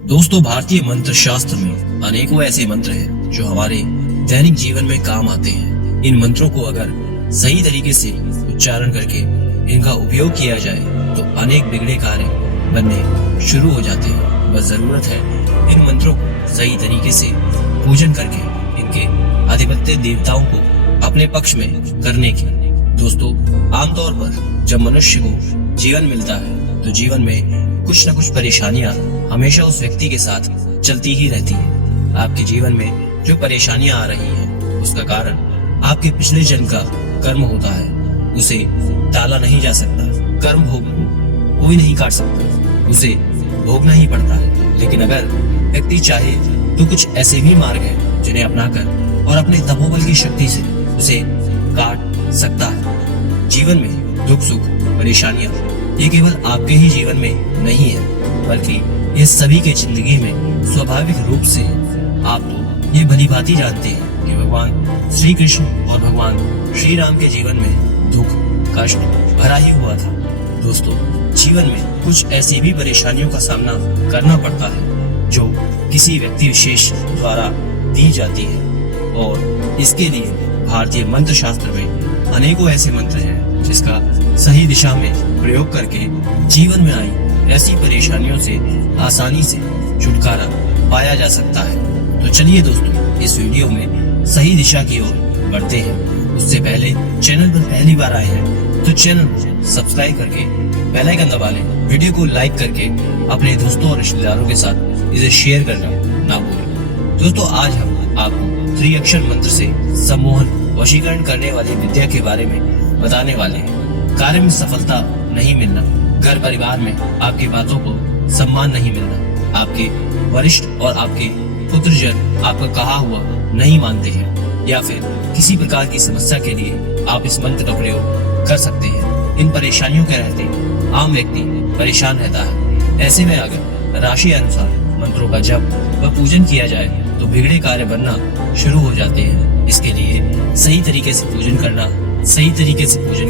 दोस्तों, भारतीय मंत्र शास्त्र में अनेकों ऐसे मंत्र हैं जो हमारे दैनिक जीवन में काम आते हैं। इन मंत्रों को अगर सही तरीके से उच्चारण करके इनका उपयोग किया जाए तो अनेक बिगड़े कार्य बनने शुरू हो जाते हैं। बस जरूरत है इन मंत्रों को सही तरीके से पूजन करके इनके आधिपत्य देवताओं को अपने पक्ष में करने की। दोस्तों, आमतौर पर जब मनुष्य को जीवन मिलता है तो जीवन में कुछ न कुछ परेशानियां हमेशा उस व्यक्ति के साथ चलती ही रहती है। आपके जीवन में जो परेशानियां आ रही हैं उसका कारण आपके पिछले जन्म का कर्म होता है। उसे टाला नहीं जा सकता। कर्म भोग को कोई नहीं काट सकता, उसे भोगना ही पड़ता है। लेकिन अगर व्यक्ति चाहे तो कुछ ऐसे भी मार्ग हैं जिन्हें अपनाकर और अपने तपोबल की शक्ति से उसे काट सकता है। जीवन में दुख सुख परेशानियां ये केवल आपके ही जीवन में नहीं है, बल्कि ये सभी के जिंदगी में स्वाभाविक रूप से है। आप तो ये भली भांति जानते हैं कि भगवान श्री कृष्ण और भगवान श्री राम के जीवन में दुख कष्ट भरा ही हुआ था। दोस्तों, जीवन में कुछ ऐसी भी परेशानियों का सामना करना पड़ता है जो किसी व्यक्ति विशेष द्वारा दी जाती है, और इसके लिए भारतीय मंत्र शास्त्र में अनेकों ऐसे मंत्र हैं जिसका सही दिशा में प्रयोग करके जीवन में आई ऐसी परेशानियों से आसानी से छुटकारा पाया जा सकता है। तो चलिए दोस्तों, इस वीडियो में सही दिशा की ओर बढ़ते हैं। उससे पहले चैनल पर पहली बार आए हैं तो चैनल को सब्सक्राइब करके बेल आइकन दबा लें। वीडियो को लाइक करके अपने दोस्तों और रिश्तेदारों के साथ इसे शेयर करना ना भूलें। दोस्तों, आज हम आपको त्रिअक्षर मंत्र से सम्मोहन वशीकरण करने वाली विद्या के बारे में बताने वाले हैं। कार्य में सफलता नहीं मिलना, घर परिवार में आपकी बातों को सम्मान नहीं मिलना, आपके वरिष्ठ और आपके पुत्रजन आपका कहा हुआ नहीं मानते हैं, या फिर किसी प्रकार की समस्या के लिए आप इस मंत्र का प्रयोग कर सकते हैं। इन परेशानियों के रहते आम व्यक्ति परेशान रहता है। ऐसे में अगर राशि अनुसार मंत्रों का जप व पूजन किया जाए तो बिगड़े कार्य बनना शुरू हो जाते हैं। इसके लिए सही तरीके से पूजन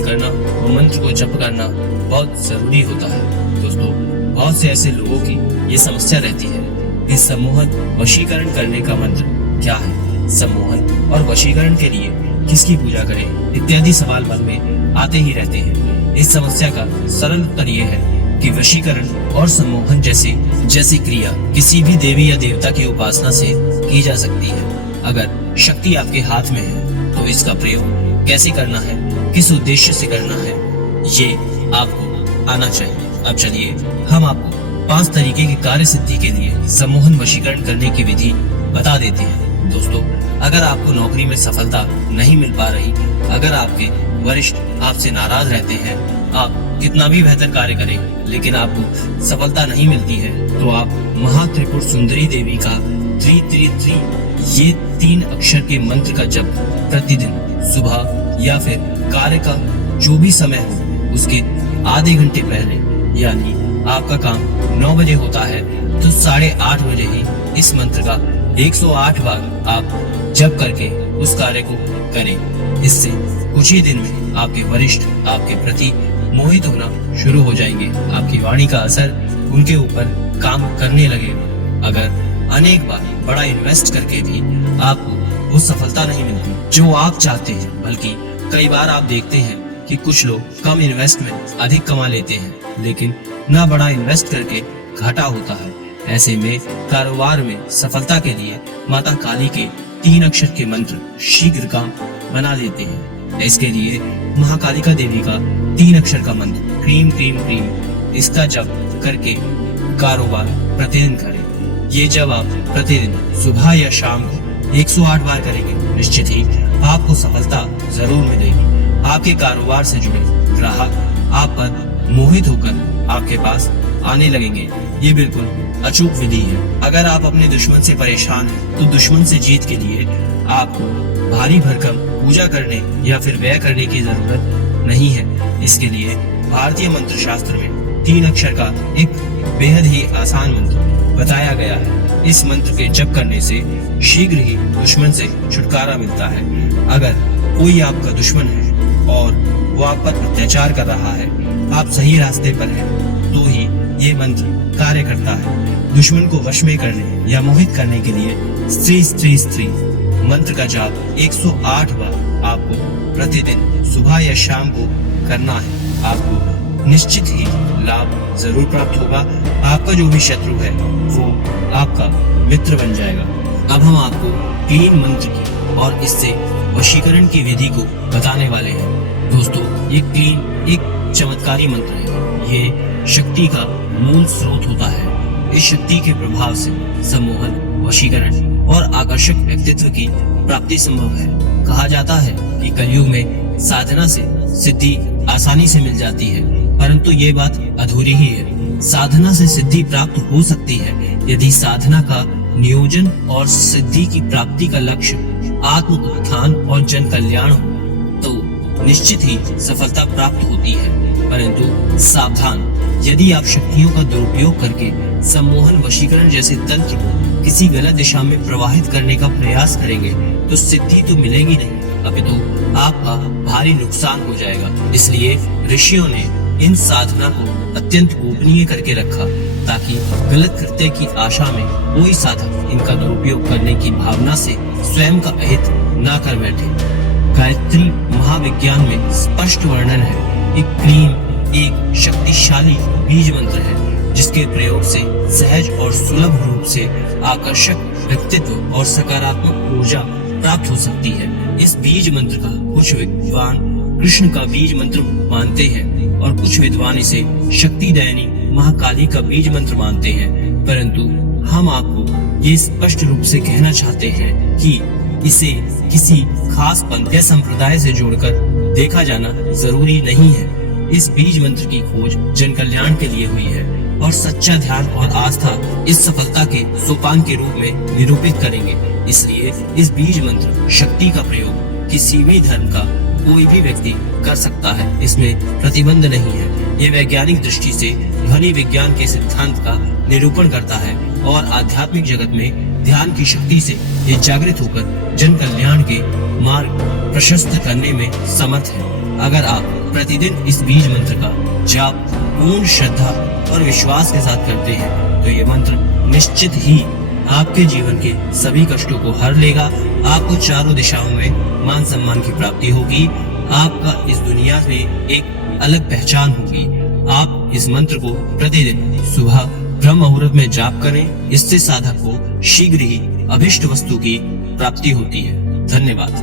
करना और मंत्र को जप करना बहुत जरूरी होता है। दोस्तों, बहुत से ऐसे लोगों की ये समस्या रहती है कि सम्मोहन वशीकरण करने का मंत्र क्या है, सम्मोहन और वशीकरण के लिए किसकी पूजा करें इत्यादि सवाल मन में आते ही रहते हैं। इस समस्या का सरल उत्तर ये है कि वशीकरण और सम्मोहन जैसी क्रिया किसी भी देवी या देवता की उपासना से की जा सकती है। अगर शक्ति आपके हाथ में है तो इसका प्रयोग कैसे करना है, किस उद्देश्य से करना है, ये आपको आना चाहिए। अब चलिए हम आपको 5 तरीके की कार्य सिद्धि के लिए सम्मोहन वशीकरण करने की विधि बता देते हैं। दोस्तों, अगर आपको नौकरी में सफलता नहीं मिल पा रही, अगर आपके वरिष्ठ आपसे नाराज रहते हैं, आप कितना भी बेहतर कार्य करें लेकिन आपको सफलता नहीं मिलती है, तो आप महात्रिपुर सुंदरी देवी का 333 ये 3 अक्षर के मंत्र का जप प्रतिदिन सुबह या फिर कार्य का जो भी समय हो उसके आधे घंटे पहले, यानी आपका काम 9 बजे होता है तो 8:30 बजे ही इस मंत्र का 108 बार आप जप करके उस कार्य को करें। इससे कुछ ही दिन में आपके वरिष्ठ आपके प्रति मोहित होना शुरू हो जाएंगे। आपकी वाणी का असर उनके ऊपर काम करने लगेगा। अगर अनेक बार बड़ा इन्वेस्ट करके भी आपको वो सफलता नहीं मिलती जो आप चाहते हैं, बल्कि कई बार आप देखते हैं कि कुछ लोग कम इन्वेस्ट में अधिक कमा लेते हैं, लेकिन ना बड़ा इन्वेस्ट करके घाटा होता है। ऐसे में कारोबार में सफलता के लिए माता काली के 3 अक्षर के मंत्र शीघ्र काम बना देते हैं। इसके लिए महाकालिका देवी का 3 अक्षर का मंत्र क्रीम क्रीम क्रीम, इसका जप करके कारोबार प्रतिदिन करें। ये जब आप प्रतिदिन सुबह या शाम को 108 बार करेंगे, निश्चित ही आपको सफलता जरूर मिलेगी। आपके कारोबार से जुड़े ग्राहक आप पर मोहित होकर आपके पास आने लगेंगे। ये बिल्कुल अचूक विधि है। अगर आप अपने दुश्मन से परेशान हैं, तो दुश्मन से जीत के लिए आपको भारी भरकम पूजा करने या फिर व्यय करने की जरूरत नहीं है। इसके लिए भारतीय मंत्र शास्त्र में 3 अक्षर का एक बेहद ही आसान मंत्र बताया गया है। इस मंत्र के जप करने से शीघ्र ही दुश्मन से छुटकारा मिलता है। अगर कोई आपका दुश्मन है और वो आप पर अत्याचार कर रहा है, आप सही रास्ते पर हैं, तो ही ये मंत्र कार्य करता है। दुश्मन को वश में करने या मोहित करने के लिए स्त्री स्त्री स्त्री मंत्र का जाप 108 बार आपको प्रतिदिन सुबह या शाम को करना है। आपको निश्चित ही लाभ जरूर प्राप्त होगा। आपका जो भी शत्रु है वो आपका मित्र बन जाएगा। अब हम आपको क्लीन मंत्र की और इससे वशीकरण की विधि को बताने वाले हैं। दोस्तों, ये क्लीन एक चमत्कारी मंत्र है। ये शक्ति का मूल स्रोत होता है। इस शक्ति के प्रभाव से सम्मोहन, वशीकरण और आकर्षक व्यक्तित्व की प्राप्ति संभव है। कहा जाता है कि कलयुग में साधना से सिद्धि आसानी से मिल जाती है, परंतु ये बात अधूरी ही है। साधना से सिद्धि प्राप्त हो सकती है यदि साधना का नियोजन और सिद्धि की प्राप्ति का लक्ष्य आत्म उत्थान और जन कल्याण हो, तो निश्चित ही सफलता प्राप्त होती है। परंतु सावधान, यदि आप शक्तियों का दुरुपयोग करके सम्मोहन, वशीकरण जैसे तंत्र को किसी गलत दिशा में प्रवाहित करने का प्रयास करेंगे तो सिद्धि तो मिलेगी नहीं, अपितु आपका भारी नुकसान हो जाएगा। इसलिए ऋषियों ने इन साधना को अत्यंत गोपनीय करके रखा, ताकि गलत कृत्य की आशा में कोई साधक इनका दुरुपयोग करने की भावना से स्वयं का अहित ना कर बैठे। गायत्री महाविज्ञान में स्पष्ट वर्णन है कि क्लीन एक शक्तिशाली बीज मंत्र है, जिसके प्रयोग से सहज और सुलभ रूप से आकर्षक व्यक्तित्व और सकारात्मक ऊर्जा प्राप्त हो सकती है। इस बीज मंत्र का कुछ विद्वान कृष्ण का बीज मंत्र मानते हैं और कुछ विद्वान इसे शक्तिदायिनी महाकाली का बीज मंत्र मानते हैं। परंतु हम आपको ये स्पष्ट रूप से कहना चाहते हैं कि इसे किसी खास पंथ या संप्रदाय से जोड़कर देखा जाना जरूरी नहीं है। इस बीज मंत्र की खोज जन कल्याण के लिए हुई है और सच्चा ध्यान और आस्था इस सफलता के सोपान के रूप में निरूपित करेंगे। इसलिए इस बीज मंत्र शक्ति का प्रयोग किसी भी धर्म का कोई भी व्यक्ति कर सकता है, इसमें प्रतिबंध नहीं है। ये वैज्ञानिक दृष्टि से ध्वनि विज्ञान के सिद्धांत का निरूपण करता है और आध्यात्मिक जगत में ध्यान की शक्ति से ये जागृत होकर जन कल्याण के मार्ग प्रशस्त करने में समर्थ है। अगर आप प्रतिदिन इस बीज मंत्र का जाप पूर्ण श्रद्धा और विश्वास के साथ करते हैं तो ये मंत्र निश्चित ही आपके जीवन के सभी कष्टों को हर लेगा। आपको चारों दिशाओं में मान सम्मान की प्राप्ति होगी। आपका इस दुनिया में एक अलग पहचान होगी। आप इस मंत्र को प्रतिदिन सुबह ब्रह्म मुहूर्त में जाप करें। इससे साधक को शीघ्र ही अभिष्ट वस्तु की प्राप्ति होती है। धन्यवाद।